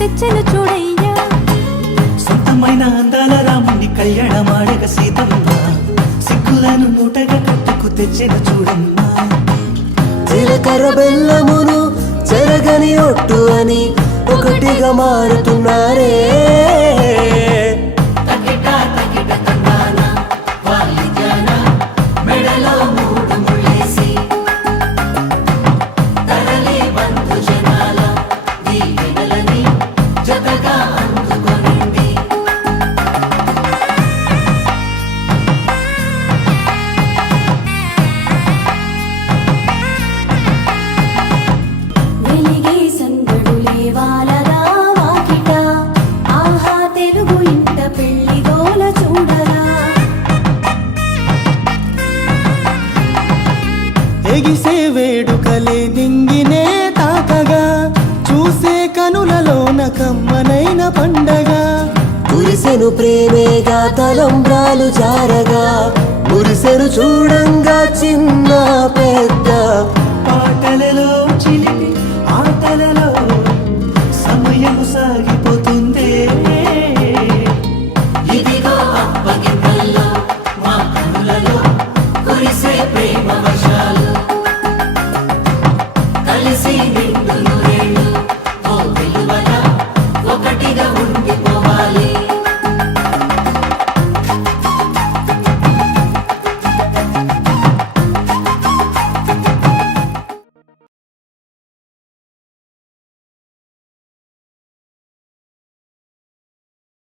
తెచ్చెను చూడయ్యా. సొంతమైన అందాల రాముని కళ్యాణమాడగ సీతమ్మ సిగ్గులను మూటగా కట్టుకు తెచ్చెను చూడమ్మా. జీలకర్ర బెల్లమును చెరగని ఒట్టు అని ఒకటిగా మారుతున్నారే. ఎగిసే వేడుకలే నింగినే తాకగా చూసే కనులలోన కమ్మనైన పండగ. కురిసెను ప్రేమేగా తలంబ్రాలు జారగా మురిసెను చూడంగా చిన్న పెద్ద